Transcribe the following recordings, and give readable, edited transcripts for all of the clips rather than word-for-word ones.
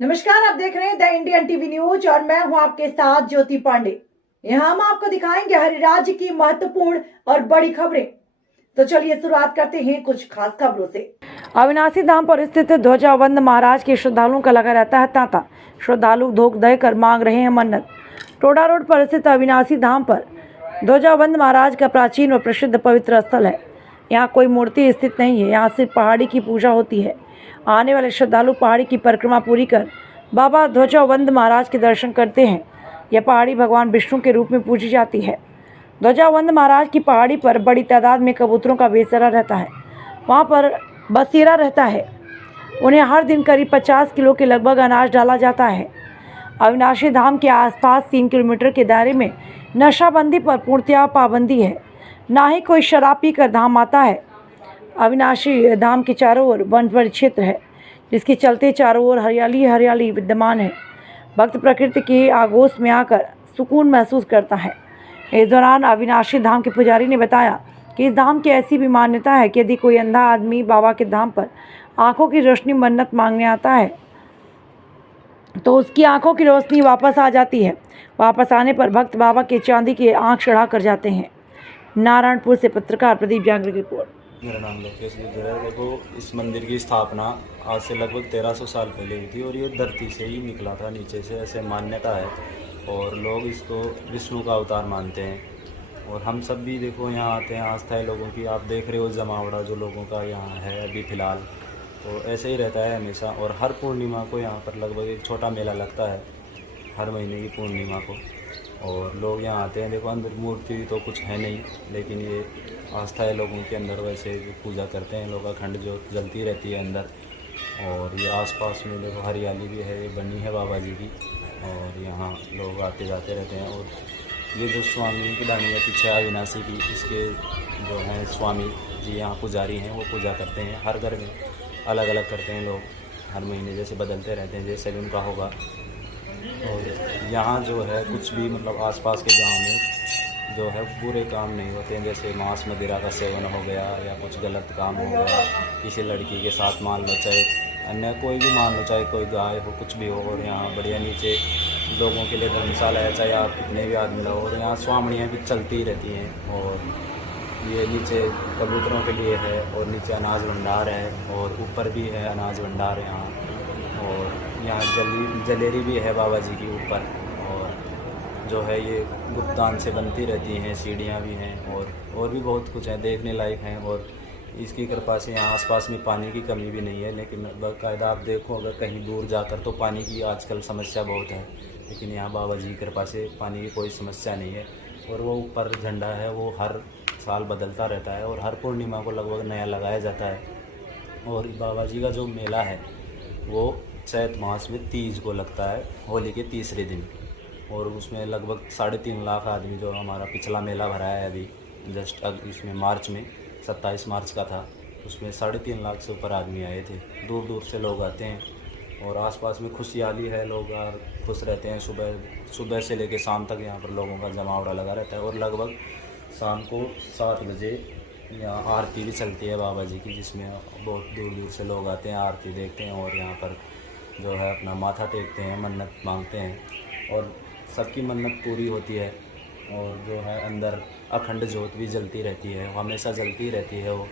नमस्कार, आप देख रहे हैं द इंडियन टीवी न्यूज और मैं हूं आपके साथ ज्योति पांडे। यहां हम आपको दिखाएंगे हर राज्य की महत्वपूर्ण और बड़ी खबरें। तो चलिए शुरुआत करते हैं कुछ खास खबरों से। अविनाशी धाम पर स्थित ध्वजावंद महाराज के श्रद्धालुओं का लगा रहता है तांता। श्रद्धालु धोख दे कर मांग रहे हैं मन्नत। टोडा रोड पर स्थित अविनाशी धाम पर ध्वजावंद महाराज का प्राचीन और प्रसिद्ध पवित्र स्थल है। यहाँ कोई मूर्ति स्थित नहीं है, यहाँ सिर्फ पहाड़ी की पूजा होती है। आने वाले श्रद्धालु पहाड़ी की परिक्रमा पूरी कर बाबा ध्वजावंद महाराज के दर्शन करते हैं। यह पहाड़ी भगवान विष्णु के रूप में पूजी जाती है। ध्वजावंद महाराज की पहाड़ी पर बड़ी तादाद में कबूतरों का बेसरा रहता है। वहाँ पर बसेरा रहता है। उन्हें हर दिन करीब 50 किलो के लगभग अनाज डाला जाता है। अविनाशी धाम के आसपास 3 किलोमीटर के दायरे में नशाबंदी पर पूर्णतः पाबंदी है। ना ही कोई शराब पीकर धाम आता है। अविनाशी धाम के चारों ओर वन परिक्षेत्र है, जिसके चलते चारों ओर हरियाली हरियाली विद्यमान है। भक्त प्रकृति के आगोश में आकर सुकून महसूस करता है। इस दौरान अविनाशी धाम के पुजारी ने बताया कि इस धाम की ऐसी भी मान्यता है कि यदि कोई अंधा आदमी बाबा के धाम पर आंखों की रोशनी मन्नत मांगने आता है तो उसकी आंखों की रोशनी वापस आ जाती है। वापस आने पर भक्त बाबा के चांदी की आंख चढ़ा कर जाते हैं। नारायणपुर से पत्रकार प्रदीप जांगरे की रिपोर्ट। मेरा नाम लोकेश गुजर है। देखो, इस मंदिर की स्थापना आज से लगभग 1300 साल पहले हुई थी और ये धरती से ही निकला था, नीचे से, ऐसे मान्यता है। और लोग इसको विष्णु का अवतार मानते हैं। और हम सब भी देखो यहाँ आते हैं, आस्था है लोगों की। आप देख रहे हो जमावड़ा जो लोगों का यहाँ है अभी फ़िलहाल, तो ऐसे ही रहता है हमेशा। और हर पूर्णिमा को यहाँ पर लगभग एक छोटा मेला लगता है, हर महीने की पूर्णिमा को। और लोग यहाँ आते हैं। देखो, अंदर मूर्ति तो कुछ है नहीं, लेकिन ये आस्था है लोगों के अंदर। वैसे जो पूजा करते हैं लोग, अखंड ज्योत जलती रहती है अंदर। और ये आसपास में देखो हरियाली भी है, ये बनी है बाबा जी की। और यहाँ लोग आते जाते रहते हैं। और ये जो स्वामी की डाणी है पीछे अविनाशी की, इसके जो हैं स्वामी जी यहाँ पुजारी हैं, वो पूजा करते हैं। हर घर में अलग अलग करते हैं लोग, हर महीने जैसे बदलते रहते हैं, जैसे भी उनका होगा। और यहाँ जो है कुछ भी मतलब आसपास के गांव में जो है बुरे काम नहीं होते हैं, जैसे मांस मदिरा का सेवन हो गया या कुछ गलत काम हो गया किसी लड़की के साथ, मान लो, चाहे अन्य कोई भी, मान लो चाहे कोई गाय हो, कुछ भी हो। और यहाँ बढ़िया नीचे लोगों के लिए धर्मशाला है, चाहे आप कितने भी आदमी रहो। और यहाँ स्वामणियाँ भी चलती रहती हैं। और ये नीचे कबूतरों के लिए है, और नीचे अनाज भंडार है, और ऊपर भी है अनाज भंडार यहाँ। और यहाँ जलेरी भी है बाबा जी की ऊपर। और जो है ये गुप्तान से बनती रहती हैं, सीढ़ियाँ भी हैं, और भी बहुत कुछ है देखने लायक हैं। और इसकी कृपा से यहाँ आसपास में पानी की कमी भी नहीं है। लेकिन बाकायदा आप देखो, अगर कहीं दूर जाकर, तो पानी की आजकल समस्या बहुत है, लेकिन यहाँ बाबा जी की कृपा से पानी की कोई समस्या नहीं है। और वो ऊपर झंडा है, वो हर साल बदलता रहता है, और हर पूर्णिमा को लगभग नया लगाया जाता है। और बाबा जी का जो मेला है वो चैत मास में 30 को लगता है, होली के तीसरे दिन। और उसमें लगभग 3.5 लाख आदमी, जो हमारा पिछला मेला भरा है अभी जस्ट अब इसमें मार्च में 27 मार्च का था, उसमें 3.5 लाख से ऊपर आदमी आए थे। दूर दूर से लोग आते हैं। और आसपास में खुशहाली है, लोग खुश रहते हैं। सुबह से लेकर शाम तक यहाँ पर लोगों का जमावड़ा लगा रहता है। और लगभग शाम को 7 बजे यहाँ आरती भी चलती है बाबा जी की, जिसमें बहुत दूर दूर से लोग आते हैं, आरती देखते हैं। और यहाँ पर जो है अपना माथा टेकते हैं, मन्नत मांगते हैं, और सबकी मन्नत पूरी होती है। और जो है अंदर अखंड ज्योत भी जलती रहती है, हमेशा जलती रहती है। वो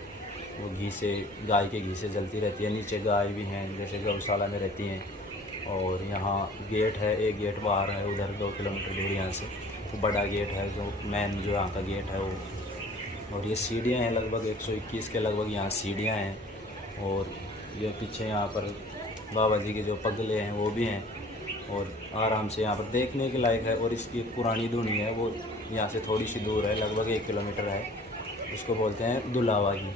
घी से, गाय के घी से जलती रहती है। नीचे गाय भी हैं, जैसे गौशाला में रहती हैं। और यहाँ गेट है, एक गेट बाहर है, उधर 2 किलोमीटर दूर यहाँ से तो बड़ा गेट है, जो मेन जो यहाँ का गेट है वो। और ये सीढ़ियाँ हैं, लगभग 121 के लगभग यहाँ सीढ़ियाँ हैं। और ये पीछे यहाँ पर बाबा जी के जो पगले हैं वो भी हैं। और आराम से यहाँ पर देखने के लायक है। और इसकी एक पुरानी धुनी है, वो यहाँ से थोड़ी सी दूर है, लगभग 1 किलोमीटर है। उसको बोलते हैं दुलावा की,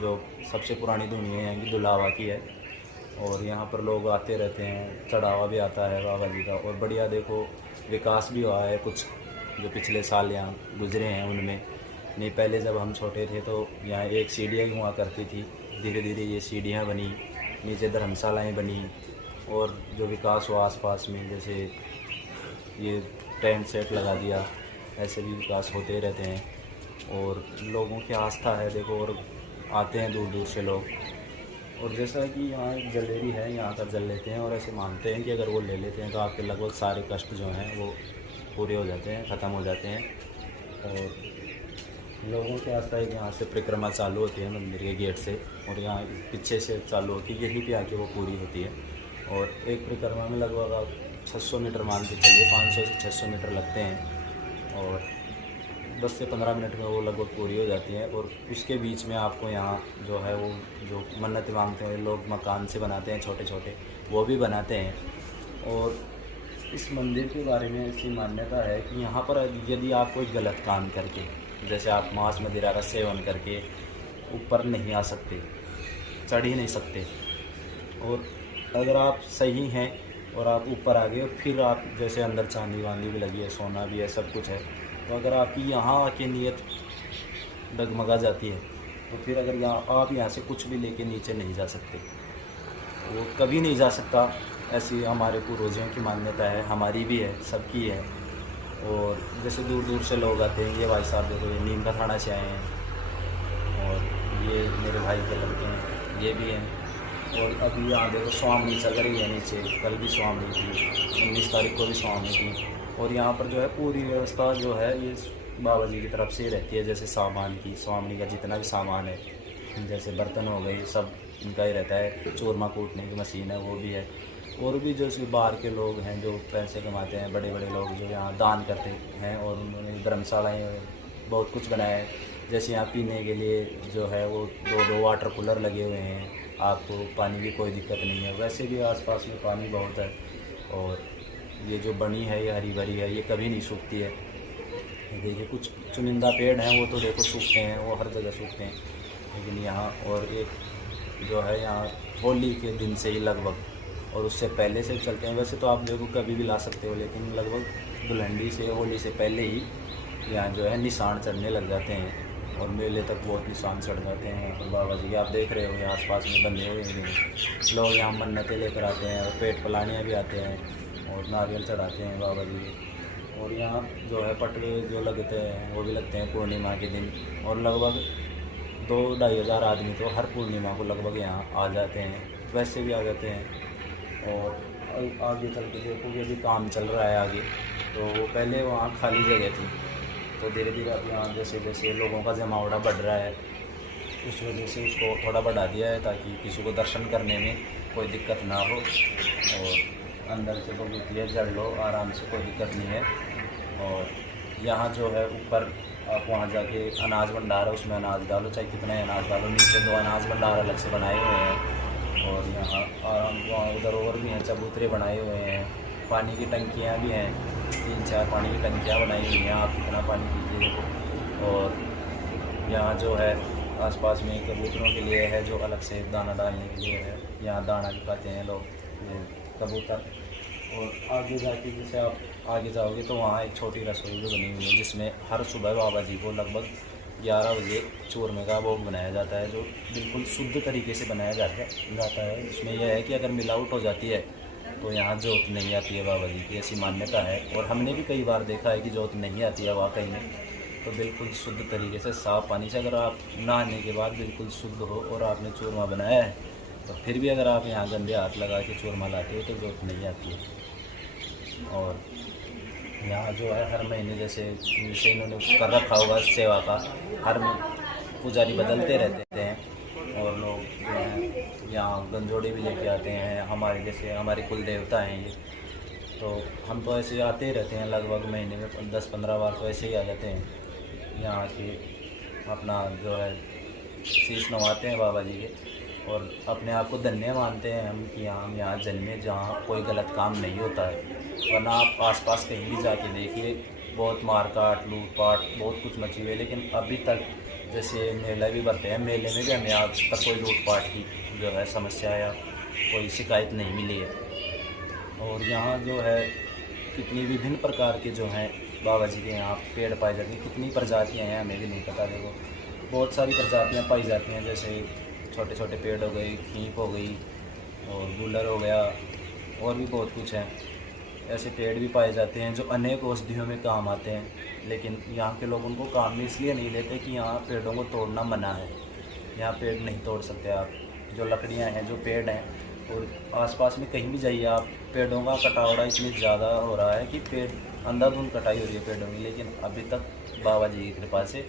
जो सबसे पुरानी धुनी है यहाँ की, दुलावा की है। और यहाँ पर लोग आते रहते हैं, चढ़ावा भी आता है बाबा जी का। और बढ़िया देखो विकास भी हुआ है कुछ, जो पिछले साल यहाँ गुजरे हैं उनमें। नहीं, पहले जब हम छोटे थे तो यहाँ एक सीढ़ियाँ हुआ करती थी, धीरे धीरे ये सीढ़ियाँ बनी, नीचे धर्मशालाएँ बनी। और जो विकास हुआ आसपास में, जैसे ये टेंट सेट लगा दिया, ऐसे भी विकास होते रहते हैं। और लोगों की आस्था है देखो, और आते हैं दूर दूर से लोग। और जैसा कि यहाँ एक जलेबी है, यहाँ का जल लेते हैं और ऐसे मानते हैं कि अगर वो ले लेते हैं तो आपके लगभग सारे कष्ट जो हैं वो पूरे हो जाते हैं, ख़त्म हो जाते हैं। और लोगों के आस्था एक यहाँ से परिक्रमा चालू होती है मंदिर के गेट से, और यहाँ पीछे से चालू होती है, यहीं पे आके वो पूरी होती है। और एक परिक्रमा में लगभग आप 600 मीटर मान के चलिए, 500 से 600 मीटर लगते हैं, और 10 से 15 मिनट में वो लगभग पूरी हो जाती है। और उसके बीच में आपको यहाँ जो है वो जो मन्नत मांगते हैं लोग, मकान से बनाते हैं छोटे छोटे, वो भी बनाते हैं। और इस मंदिर के बारे में ऐसी मान्यता है कि यहाँ पर यदि आप कोई गलत काम करके, जैसे आप मांस मदिरा का सेवन करके ऊपर नहीं आ सकते, चढ़ ही नहीं सकते, और अगर आप सही हैं और आप ऊपर आ गए और फिर आप जैसे अंदर चांदी वांदी भी लगी है, सोना भी है, सब कुछ है, तो अगर आपकी यहाँ आके नीयत डगमगा जाती है तो फिर अगर आप यहाँ से कुछ भी लेके नीचे नहीं जा सकते, वो कभी नहीं जा सकता। ऐसी हमारे पूर्वजों की मान्यता है, हमारी भी है, सबकी है। और जैसे दूर दूर से लोग आते हैं, ये भाई साहब देखो ये नीम का थाना से आए हैं, और ये मेरे भाई के लड़के हैं, ये भी हैं। और अभी यहाँ देखो स्वामी चल रही है नीचे, कल भी स्वामी थी, 19 तारीख को भी स्वामी थी। और यहाँ पर जो है पूरी व्यवस्था जो है ये बाबा जी की तरफ से ही रहती है। जैसे सामान की, स्वामी का जितना भी सामान है, जैसे बर्तन हो गए, सब इनका ही रहता है। चूरमा कूटने की मशीन है, वो भी है। और भी जो बाहर के लोग हैं जो पैसे कमाते हैं, बड़े बड़े लोग जो यहाँ दान करते हैं, और उन्होंने धर्मशालाएँ बहुत कुछ बनाया है। जैसे यहाँ पीने के लिए जो है वो 2-2 वाटर कूलर लगे हुए हैं, आपको पानी की कोई दिक्कत नहीं है। वैसे भी आसपास में पानी बहुत है, और ये जो बनी है ये हरी भरी है, ये कभी नहीं सूखती है। देखिए कुछ चुनिंदा पेड़ हैं वो तो देखो सूखते हैं, वो हर जगह सूखते हैं, लेकिन यहाँ और एक जो है यहाँ होली के दिन से ही लगभग, और उससे पहले से चलते हैं। वैसे तो आप देखो कभी भी ला सकते हो, लेकिन लगभग दुल्हंडी से, होली से पहले ही यहाँ जो है निशान चढ़ने लग जाते हैं, और मेले तक बहुत निशान चढ़ जाते हैं। और बाबा जी आप देख रहे हो यहाँ आसपास में बंधे हुए हैं लोग, यहाँ मन्नतें लेकर आते हैं, और पेट पलानियाँ भी आते हैं, और नारियल चढ़ाते हैं बाबा जी। और यहाँ जो है पटवे जो लगते हैं वो भी लगते हैं पूर्णिमा के दिन, और लगभग 2-2.5 हज़ार आदमी तो हर पूर्णिमा को लगभग यहाँ आ जाते हैं, वैसे भी आ जाते हैं। और आगे चल के देखो कि अभी काम चल रहा है आगे, तो वो पहले वहाँ खाली जगह थी, तो धीरे धीरे अब यहाँ जैसे जैसे लोगों का जमावड़ा बढ़ रहा है, उस वजह से उसको थोड़ा बढ़ा दिया है ताकि किसी को दर्शन करने में कोई दिक्कत ना हो, और अंदर से बहुत क्लियर जड़ लो आराम से, कोई दिक्कत नहीं है। और यहाँ जो है ऊपर आप वहाँ जाके अनाज भंडार है, उसमें अनाज डालो, चाहे कितना ही अनाज डालो। नीचे 2 अनाज भंडार अलग से बनाए हुए हैं, और यहाँ आराम वहाँ उधर और भी हैं, चबूतरे बनाए हुए हैं, पानी की टंकियाँ भी हैं, 3-4 पानी की टंकियाँ बनाई हुई हैं, आप कितना पानी पीजिए। और यहाँ जो है आसपास में कबूतरों के लिए है जो अलग से दाना डालने के लिए है, यहाँ दाना भी खाते हैं लोग कबूतर। और आगे जाके जैसे आप आगे जाओगे तो वहाँ एक छोटी रसोई भी बनी हुई है, जिसमें हर सुबह बाबा जी को लगभग 11 बजे चूरमे का भोग बनाया जाता है, जो बिल्कुल शुद्ध तरीके से बनाया जाता है। इसमें यह है कि अगर मिलावट हो जाती है तो यहाँ जोत नहीं आती है बाबा जी की, ऐसी मान्यता है। और हमने भी कई बार देखा है कि जोत नहीं आती है वाकई में। तो बिल्कुल शुद्ध तरीके से साफ़ पानी से अगर आप नहाने के बाद बिल्कुल शुद्ध हो और आपने चूरमा बनाया है, तो फिर भी अगर आप यहाँ गंदे हाथ लगा के चूरमा लाते हो तो जोत नहीं आती है। और यहाँ जो है हर महीने जैसे इन्होंने कर रखा होगा सेवा का, हर पुजारी बदलते रहते हैं, और लोग जो हैं यहाँ गंजोड़े भी लेके आते हैं। हमारे जैसे हमारे कुल देवता हैं ये, तो हम तो ऐसे आते ही रहते हैं, लगभग महीने में 10-15 बार तो ऐसे ही आ जाते हैं यहाँ के, अपना जो है शीश नवाते हैं बाबा जी के, और अपने आप को धन्य मानते हैं हम कि हम यहाँ जन्मे जहाँ कोई गलत काम नहीं होता है। वरना आप आसपास कहीं भी जाके देखिए, बहुत मारकाट लूटपाट बहुत कुछ मची हुई है, लेकिन अभी तक जैसे मेला भी भरते हैं, मेले में भी हमें आज तक कोई लूटपाट की जो है समस्या या कोई शिकायत नहीं मिली है। और यहाँ जो है कितनी विभिन्न प्रकार के जो हैं बाबा जी के यहाँ पेड़ पाए जाते हैं, कितनी प्रजातियाँ हैं हमें भी नहीं पता। देखो बहुत सारी प्रजातियाँ पाई जाती हैं, जैसे छोटे छोटे पेड़ हो गए, खींप हो गई, और गुलर हो गया, और भी बहुत कुछ है। ऐसे पेड़ भी पाए जाते हैं जो अनेक औषधियों में काम आते हैं, लेकिन यहाँ के लोग उनको काम में इसलिए नहीं लेते कि यहाँ पेड़ों को तोड़ना मना है। यहाँ पेड़ नहीं तोड़ सकते आप, जो लकड़ियाँ हैं, जो पेड़ हैं, और आसपास में कहीं भी जाइए आप, पेड़ों का कटावड़ा इतनी ज़्यादा हो रहा है कि पेड़ अंधाधुंध कटाई हो रही है पेड़ों की। लेकिन अभी तक बाबा जी की कृपा से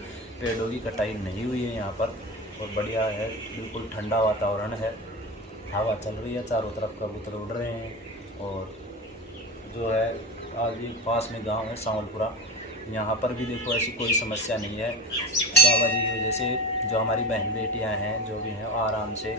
पेड़ों की कटाई नहीं हुई है यहाँ पर, और बढ़िया है, बिल्कुल ठंडा वातावरण है, हवा चल रही है, चारों तरफ कबूतर उड़ रहे हैं। और जो है आगे पास में गांव है सांवलपुरा, यहाँ पर भी देखो ऐसी कोई समस्या नहीं है। बाबा जी की वजह से जो हमारी बहन बेटियाँ हैं, जो भी हैं, आराम से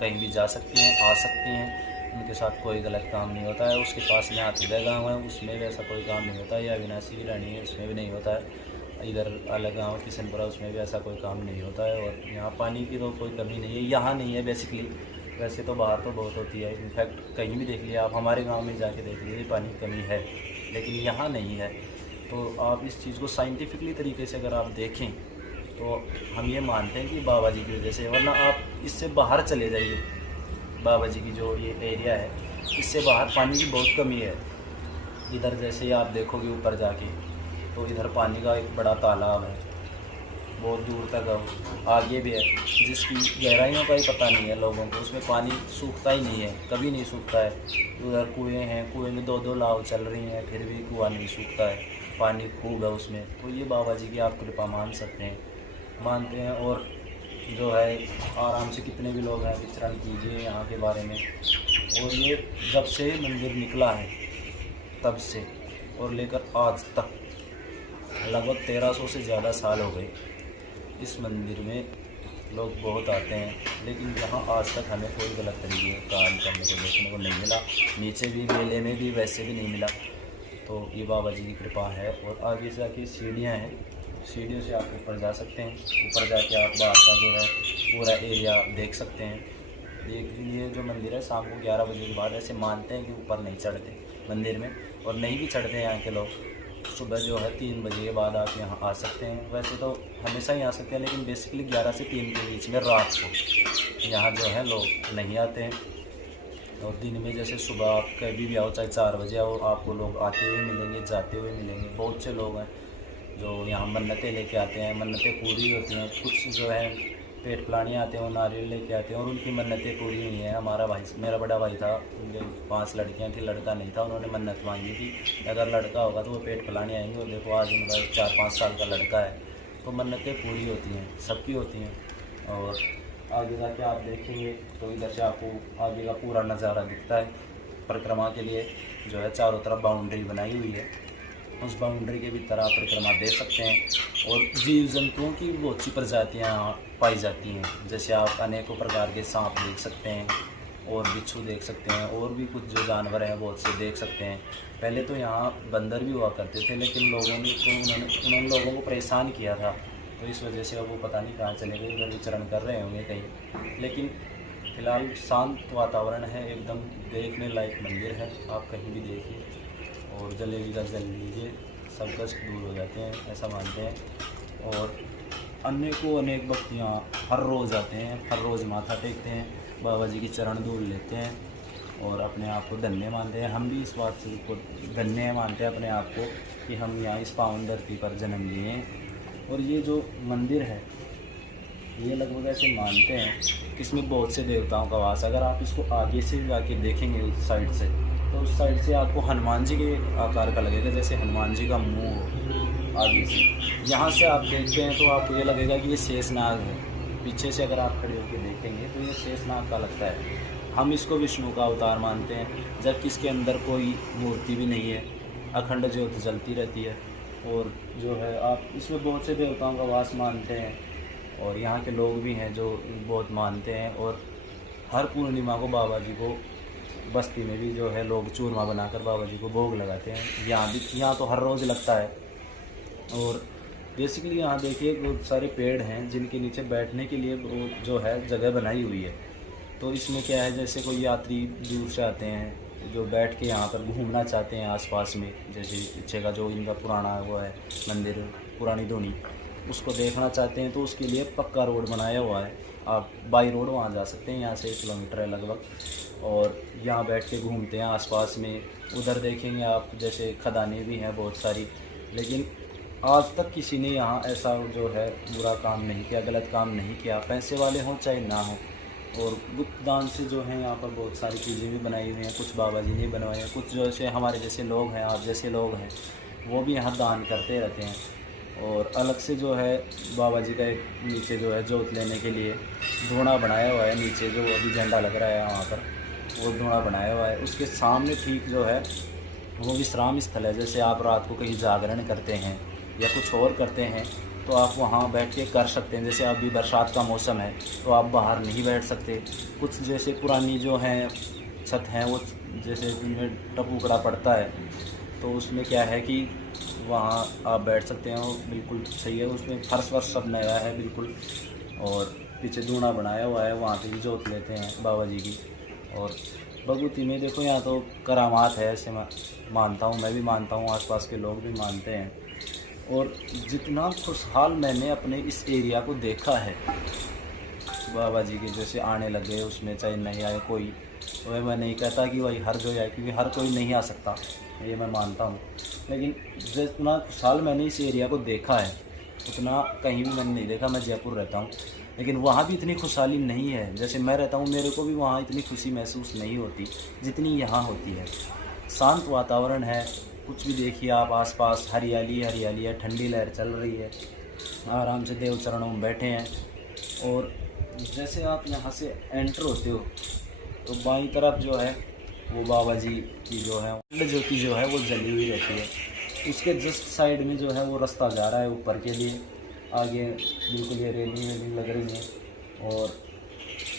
कहीं भी जा सकती हैं, आ सकती हैं, उनके साथ कोई गलत काम नहीं होता है। उसके पास में हाथीदह गाँव है, उसमें भी ऐसा कोई काम नहीं होता है, या अविनाशी की रानी है, उसमें भी नहीं होता है। इधर अलग गाँव किशनपुरा, उसमें भी ऐसा कोई काम नहीं होता है। और यहाँ पानी की तो कोई कमी नहीं है, यहाँ नहीं है बेसिकली। वैसे तो बाहर तो बहुत होती है, इनफैक्ट कहीं भी देख लिया आप, हमारे गांव में जाके देख लीजिए, पानी की कमी है, लेकिन यहाँ नहीं है। तो आप इस चीज़ को साइंटिफिकली तरीके से अगर आप देखें तो हम ये मानते हैं कि बाबा जी की वजह से, वरना आप इससे बाहर चले जाइए, बाबा जी की जो ये एरिया है, इससे बाहर पानी की बहुत कमी है। इधर जैसे आप देखोगे ऊपर जाके, तो इधर पानी का एक बड़ा तालाब है, बहुत दूर तक है, आगे भी है, जिसकी गहराइयों का ही पता नहीं है लोगों को। उसमें पानी सूखता ही नहीं है, कभी नहीं सूखता है। उधर कुएँ हैं, कुएँ में 2-2 नाव चल रही हैं, फिर भी कुआँ नहीं सूखता है, पानी खूब है उसमें। तो ये बाबा जी की आप कृपा मान सकते हैं, मानते हैं। और जो है आराम से कितने भी लोग हैं, विचरण कीजिए यहाँ के बारे में। और ये जब से मंदिर निकला है तब से और लेकर आज तक लगभग 1300 से ज़्यादा साल हो गए। इस मंदिर में लोग बहुत आते हैं, लेकिन यहाँ आज तक हमें कोई गलत तरीके का काम करने को देखने को नहीं मिला। नीचे भी मेले में भी वैसे भी नहीं मिला। तो ये बाबा जी की कृपा है। और आगे जाके सीढ़ियाँ हैं, सीढ़ियों से आप ऊपर जा सकते हैं। ऊपर जाके आप बाहर का जो है पूरा एरिया देख सकते हैं। देख लीजिए, जो मंदिर है शाम को 11 बजे के बाद ऐसे मानते हैं कि ऊपर नहीं चढ़ते मंदिर में, और नहीं भी चढ़ते हैं यहाँ के लोग। सुबह जो है 3 बजे के बाद आप यहाँ आ सकते हैं। वैसे तो हमेशा ही आ सकते हैं, लेकिन बेसिकली 11 से 3 के बीच में रात को यहाँ जो है लोग नहीं आते हैं। और दिन में जैसे सुबह आप कभी भी आओ, चाहे 4 बजे आओ, आपको लोग आते हुए मिलेंगे, जाते हुए मिलेंगे। बहुत से लोग हैं जो यहाँ मन्नतें लेके आते हैं, मन्नतें पूरी होती हैं। कुछ जो है पेट फलाने आते हैं, वो नारियल लेके आते हैं और उनकी मन्नतें पूरी हुई हैं। हमारा भाई, मेरा बड़ा भाई था, उनके 5 लड़कियाँ थी, लड़का नहीं था, उन्होंने मन्नत मांगी थी अगर लड़का होगा तो वो पेट फलाने आएंगे। और देखो आज उनका 4-5 साल का लड़का है। तो मन्नतें पूरी होती हैं, सबकी होती हैं। और आगे जाके आप देखेंगे तो इधर से आपको आगे का पूरा नज़ारा दिखता है। परिक्रमा के लिए जो है चारों तरफ बाउंड्री बनाई हुई है, उस बाउंड्री के भीतर आप परिक्रमा दे सकते हैं। और जीव जंतुओं की बहुत सी प्रजातियाँ पाई जाती हैं, जैसे आप अनेकों प्रकार के सांप देख सकते हैं, और बिच्छू देख सकते हैं, और भी कुछ जो जानवर हैं बहुत से देख सकते हैं। पहले तो यहाँ बंदर भी हुआ करते थे, लेकिन लोगों ने उन्होंने लोगों को परेशान किया था, तो इस वजह से अब वो पता नहीं कहाँ चले गए, उधर विचरण कर रहे होंगे कहीं। लेकिन फ़िलहाल शांत वातावरण है, एकदम देखने लायक मंदिर है। आप कहीं भी देखिए और जलेबी का जल लीजिए, सब कष्ट दूर हो जाते हैं, ऐसा मानते हैं। और अनेक भक्त यहाँ हर रोज़ आते हैं, हर रोज़ माथा टेकते हैं, बाबा जी की चरण धूल लेते हैं और अपने आप को धन्य मानते हैं। हम भी इस बात से को धन्य मानते हैं अपने आप को कि हम यहाँ इस पावन धरती पर जन्म लिए हैं। और ये जो मंदिर है, ये लगभग ऐसे मानते हैं कि इसमें बहुत से देवताओं का वास है। अगर आप इसको आगे से जाके देखेंगे उस साइड से, तो उस साइड से आपको हनुमान जी के आकार का लगेगा, जैसे हनुमान जी का मुंह हो आगे से। यहाँ से आप देखते हैं तो आपको ये लगेगा कि ये शेषनाग है। पीछे से अगर आप खड़े होकर देखेंगे तो ये शेषनाग का लगता है। हम इसको विष्णु का अवतार मानते हैं, जबकि इसके अंदर कोई मूर्ति भी नहीं है, अखंड ज्योत जलती रहती है। और जो है आप इसमें बहुत से देवताओं का वास मानते हैं, और यहाँ के लोग भी हैं जो बहुत मानते हैं। और हर पूर्णिमा को बाबा जी को बस्ती में भी जो है लोग चूरमा बनाकर बाबा जी को भोग लगाते हैं। यहाँ तो हर रोज़ लगता है। और बेसिकली यहाँ देखिए बहुत सारे पेड़ हैं जिनके नीचे बैठने के लिए वो जो है जगह बनाई हुई है। तो इसमें क्या है, जैसे कोई यात्री दूर से आते हैं जो बैठ के यहाँ पर घूमना चाहते हैं आसपास में, जैसे पीछे का जो इनका पुराना वो है मंदिर, पुरानी धोनी, उसको देखना चाहते हैं तो उसके लिए पक्का रोड बनाया हुआ है। आप बाई रोड वहाँ जा सकते हैं, यहाँ से 1 किलोमीटर है लगभग, और यहाँ बैठ के घूमते हैं आसपास में। उधर देखेंगे आप जैसे खदानें भी हैं बहुत सारी, लेकिन आज तक किसी ने यहाँ ऐसा जो है बुरा काम नहीं किया, गलत काम नहीं किया, पैसे वाले हों चाहे ना हो। और गुप्त दान से जो है यहाँ पर बहुत सारी चीज़ें भी बनाई हुई हैं, कुछ बाबा जी ने बनवाए हैं, कुछ जो ऐसे हमारे जैसे लोग हैं, आप जैसे लोग हैं, वो भी यहाँ दान करते रहते हैं। और अलग से जो है बाबा जी का एक नीचे जो है जोत लेने के लिए धूणा बनाया हुआ है, नीचे जो अभी झंडा लग रहा है वहाँ पर वो धूणा बनाया हुआ है। उसके सामने ठीक जो है वो विश्राम स्थल है। जैसे आप रात को कहीं जागरण करते हैं या कुछ और करते हैं तो आप वहाँ बैठ के कर सकते हैं। जैसे अभी बरसात का मौसम है तो आप बाहर नहीं बैठ सकते। कुछ जैसे पुरानी जो हैं छत हैं वो जैसे उनमें टपूकड़ा पड़ता है तो उसमें क्या है कि वहाँ आप बैठ सकते हैं, वो बिल्कुल सही है। उसमें फर्श वर्श सब नया है बिल्कुल, और पीछे दूना बनाया हुआ है, वहाँ पे भी जोत लेते हैं बाबा जी की। और भगवती में देखो यहाँ तो करामात है, ऐसे मानता हूँ, मैं भी मानता हूँ, आसपास के लोग भी मानते हैं। और जितना खुशहाल मैंने अपने इस एरिया को देखा है बाबा जी के जैसे आने लगे उसमें, चाहे नहीं आए कोई, वह मैं नहीं कहता कि वही हर जो आए, क्योंकि हर कोई नहीं आ सकता, ये मैं मानता हूँ। लेकिन जितना खुशहाल मैंने इस एरिया को देखा है उतना कहीं भी मैंने नहीं देखा। मैं जयपुर रहता हूँ लेकिन वहाँ भी इतनी खुशहाली नहीं है। जैसे मैं रहता हूँ मेरे को भी वहाँ इतनी खुशी महसूस नहीं होती जितनी यहाँ होती है। शांत वातावरण है, कुछ भी देखिए आप आसपास, हरियाली हरियाली है, ठंडी लहर चल रही है, आराम से देव चरणों में बैठे हैं। और जैसे आप यहाँ से एंटर होते हो तो बाईं तरफ जो है वो बाबा जी की जो है ज्योति जो है वो जली हुई रहती है। उसके जस्ट साइड में जो है वो रास्ता जा रहा है ऊपर के लिए, आगे बिल्कुल ये रेलिंग वेलिंग लग रही है। और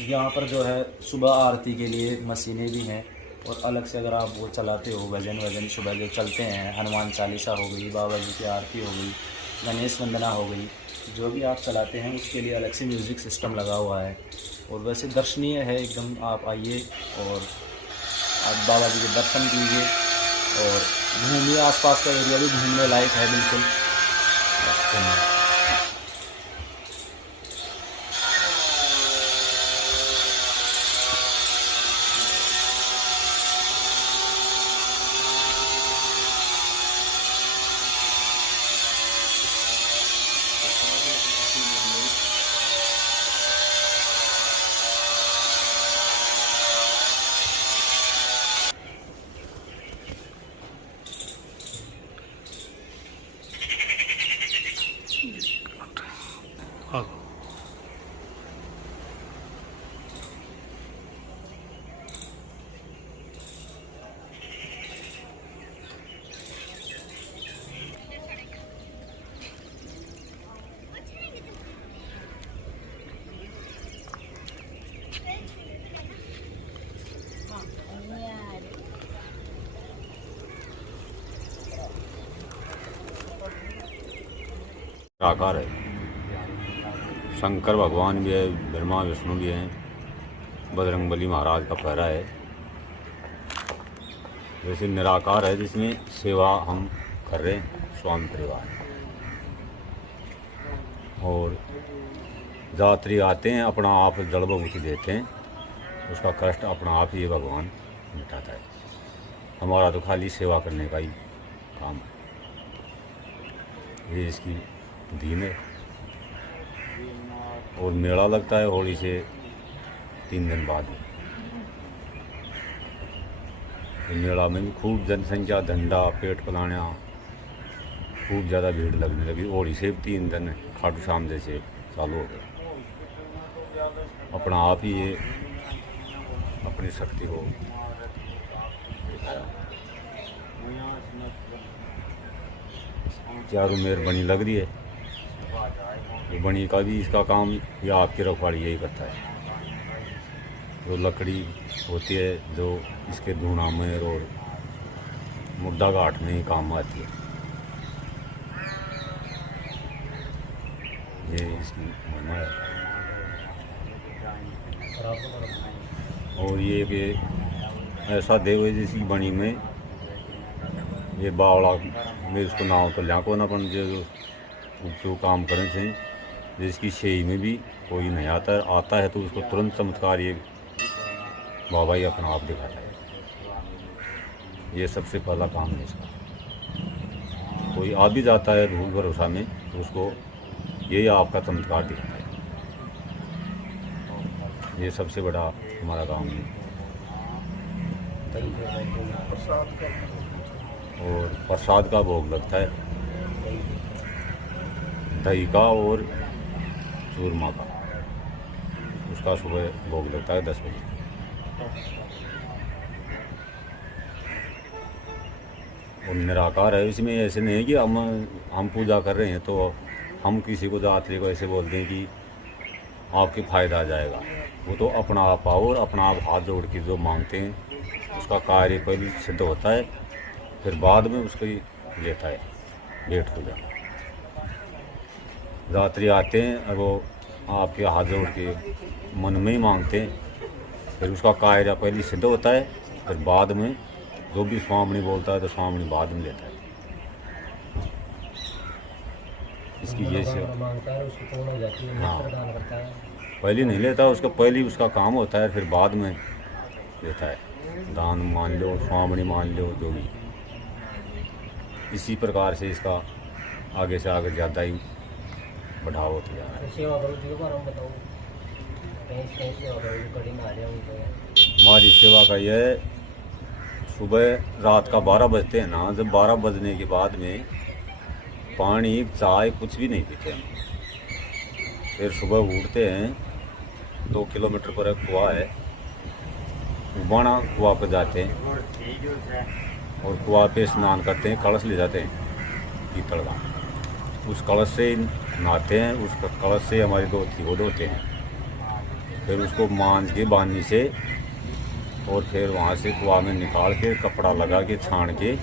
यहाँ पर जो है सुबह आरती के लिए मशीनें भी हैं। और अलग से अगर आप वो चलाते हो भजन सुबह जो चलते हैं, हनुमान चालीसा हो गई, बाबा जी की आरती हो गई, गणेश वंदना हो गई, जो भी आप चलाते हैं उसके लिए अलग से म्यूज़िक सिस्टम लगा हुआ है। और वैसे दर्शनीय है एकदम। आप आइए और आप बाबा जी के दर्शन कीजिए और घूमिए, आसपास का एरिया भी घूमने लायक है बिल्कुल। धन्यवाद। आकार है, शंकर भगवान भी है, ब्रह्मा विष्णु भी हैं, बजरंगबली महाराज का पहरा है। जैसे निराकार है जिसमें सेवा हम कर रहे हैं स्वामी परिवार। और यात्री आते हैं, अपना आप जड़ भभूति देते हैं, उसका कष्ट अपना आप ही भगवान मिटाता है। हमारा तो खाली सेवा करने का ही काम है। ये इसकी दीन है। और मेला लगता है होली से 3 दिन बाद। मेला में भी खूब जनसंख्या, धंधा, पेट पलाना, खूब ज़्यादा भीड़ लगने लगी। होली से 3 दिन खाटू शाम जैसे चालू हो गए। अपना आप ही ये अपनी शक्ति हो चारों मेर बनी लग रही है। तो बनी का भी इसका काम या आपकी रखवाड़ी यही करता है। जो लकड़ी होती है जो इसके धूना में और मुद्दा घाट में ही काम आती है, ये इसकी महिमा है। और ये कि ऐसा देव है जिसकी बनी में ये बावड़ा में उसको नाव तो लिया को ना अपन जो काम करने से जिसकी शेई में भी कोई नहीं आता है तो उसको तुरंत चमत्कार ये बाबा ही अपना आप दिखाता है। ये सबसे पहला काम है इसका। कोई आ भी जाता है भूल भरोसा में तो उसको यही आपका चमत्कार दिखाता है। ये सबसे बड़ा हमारा गांव है। और प्रसाद का भोग लगता है, दही का और चूरमा का, उसका सुबह भोग लगता है 10 बजे। और निराकार है, इसमें ऐसे नहीं है कि हम पूजा कर रहे हैं तो हम किसी को दात्री को ऐसे बोल दें कि आपके फ़ायदा आ जाएगा। वो तो अपना आप आओ और अपना आप हाथ जोड़ के जो मांगते हैं उसका कार्य पहले सिद्ध होता है, फिर बाद में उसको लेता है भेंट हो जाए। दात्री आते हैं और वो आपके हाथ जोड़ के मन में ही मांगते हैं, फिर उसका कार्य पहले सिद्ध होता है, फिर बाद में जो भी स्वामी बोलता है तो स्वामी बाद में लेता है। इसकी ये से हाँ, पहले नहीं लेता, उसका पहले उसका काम होता है, फिर बाद में लेता है। दान मान लो, स्वामी मान लो, जो भी। इसी प्रकार से इसका आगे से आगे ज़्यादा ही बढ़ाव होता जा रहा है। हमारी सेवा का यह सुबह रात का 12 बजते हैं ना, जब 12 बजने के बाद में पानी चाय कुछ भी नहीं पीते हम। फिर सुबह उठते हैं, 2 किलोमीटर पर एक कुआं है, उबाना कुआं पर जाते हैं और कुआं पे स्नान करते हैं, कलश ले जाते हैं पीतल का, उस कलश से नहाते हैं, उस कलश से हमारी धोती वो धोते हैं, फिर उसको मांझ के बानी से और फिर वहाँ से कुआं में निकाल के कपड़ा लगा के छान के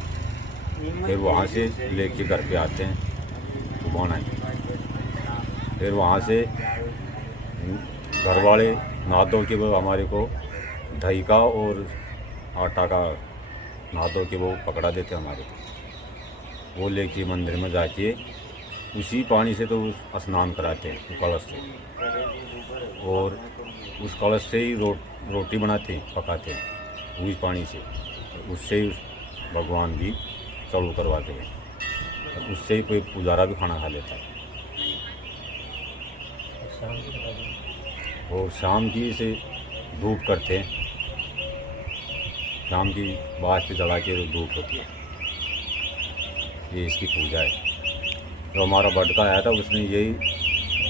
फिर वहाँ से लेके घर पे आते हैं उबाना ही। फिर वहाँ से घर वाले नहा धो के वो हमारे को दही का और आटा का नहा धो के वो पकड़ा देते हमारे को, वो लेके मंदिर में जाके उसी पानी से तो स्नान कराते हैं कलश से, और उस कलश से ही रोटी बनाते हैं, पकाते हैं उस पानी से, उससे ही भगवान की चालू करवाते हैं, और उससे ही कोई पुजारा भी खाना खा लेता है। और शाम की से धूप करते हैं, शाम की बाँस जला के धूप होती है, ये इसकी पूजा है। जो हमारा बड़का आया था उसने यही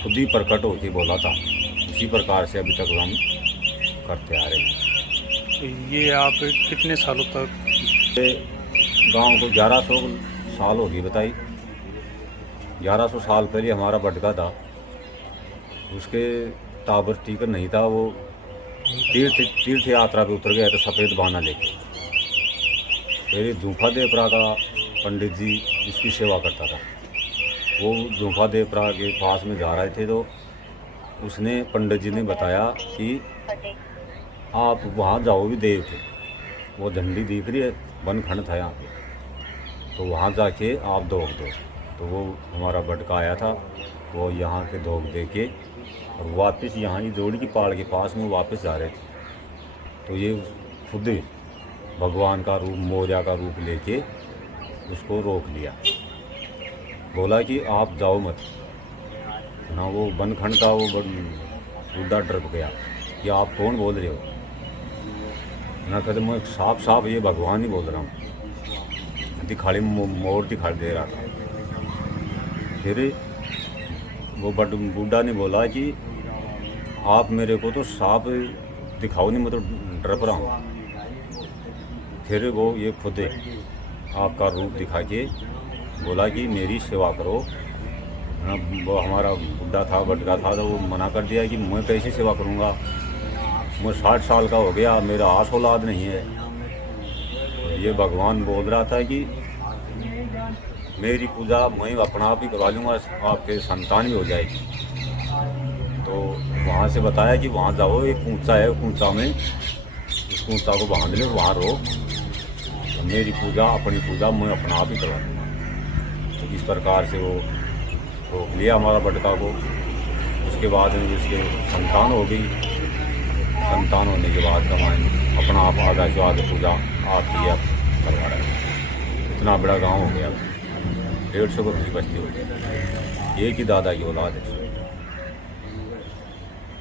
खुद ही प्रकट होकर बोला था, उसी प्रकार से अभी तक हम करते आ रहे हैं। तो ये आप कितने सालों तक? गांव को 1100 साल होगी बताई। 1100 साल पहले हमारा बड़का था, उसके टाबर टीकर नहीं था, वो तीर्थ यात्रा पे उतर गया था सफ़ेद बाना लेके। फिर जूफा देवपरा का पंडित जी इसकी सेवा करता था, वो जूफा देवपरा के पास में जा रहे थे तो उसने पंडित जी ने बताया कि आप वहाँ जाओ भी देव थे, वो झंडी दिख रही है, बनखंड था यहाँ पे, तो वहाँ जाके आप धोख दो। तो वो हमारा बड़का आया था, वो यहाँ के धोख दे के और वापस यहाँ ही जोड़ी की पहाड़ के पास में वापस जा रहे थे, तो ये खुद भगवान का रूप, मौर्या का रूप लेके उसको रोक लिया, बोला कि आप जाओ मत ना। वो बनखंड का वो बूढ़ा डर गया कि आप कौन बोल रहे हो ना, कहते मैं साफ साफ ये भगवान ही बोल रहा हूँ, दिखाड़ी मोर दिखाई दे रहा था। फिर वो बूढ़ा ने बोला कि आप मेरे को तो साफ दिखाओ नहीं, मैं तो डर रहा हूँ। फिर वो ये खुद आपका रूप दिखा के बोला कि मेरी सेवा करो। वो हमारा बुढ़ा था, बड़का था, तो वो मना कर दिया कि मैं कैसे सेवा करूँगा, मैं 60 साल का हो गया, मेरा आस औलाद नहीं है। ये भगवान बोल रहा था कि मेरी पूजा मैं अपना आप ही करवा लूँगा, आपके संतान भी हो जाएगी। तो वहाँ से बताया कि वहाँ जाओ, एक ऊंचा है, ऊंचा में उस ऊंचा को बांध ले, वहाँ रहो, मेरी पूजा, अपनी पूजा मैं अपना आप ही करवा लूँगा। तो इस प्रकार से वो रोक लिया हमारा बड़का को। उसके बाद में उसके संतान हो गई, संतान होने के बाद कमाएँ अपना आप आधा जो आगे पूजा आप ही आप करवा रहे हैं। इतना बड़ा गांव हो गया, 150 को बस्ती हो गई, एक ही दादा की औलाद है।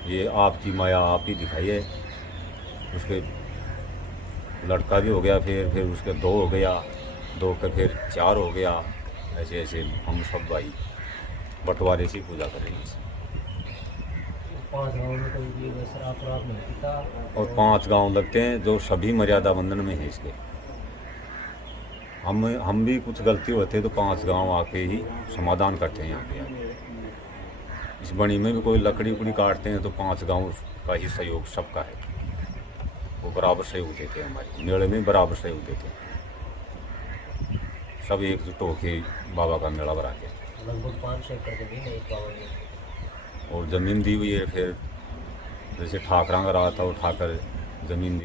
ये आपकी माया आप ही दिखाई है। उसके लड़का भी हो गया, फिर उसके 2 हो गया, 2 का फिर 4 हो गया। ऐसे ऐसे हम सब भाई बंटवारे से पूजा कर रहे हैं। 5 गाँव में कोई भी वैसा अपराध नहीं किया। और 5 गांव लगते हैं जो सभी मर्यादा बंधन में हैं इसके। हम भी कुछ गलती होते हैं तो 5 गांव आके ही समाधान करते हैं यहाँ पे आके। इस बनी में भी कोई लकड़ी उकड़ी काटते हैं तो 5 गांव का ही सहयोग सबका है। वो बराबर सहयोग देते हैं, हमारे मेले में बराबर सहयोग देते हैं। सब एकजुट होके बाबा का मेला बना के। लगभग 500 एकड़ जमीन है इस बाबा में। और ज़मीन दी हुई है, फिर जैसे ठाकरा का रहा था वो ठाकर ज़मीन दी।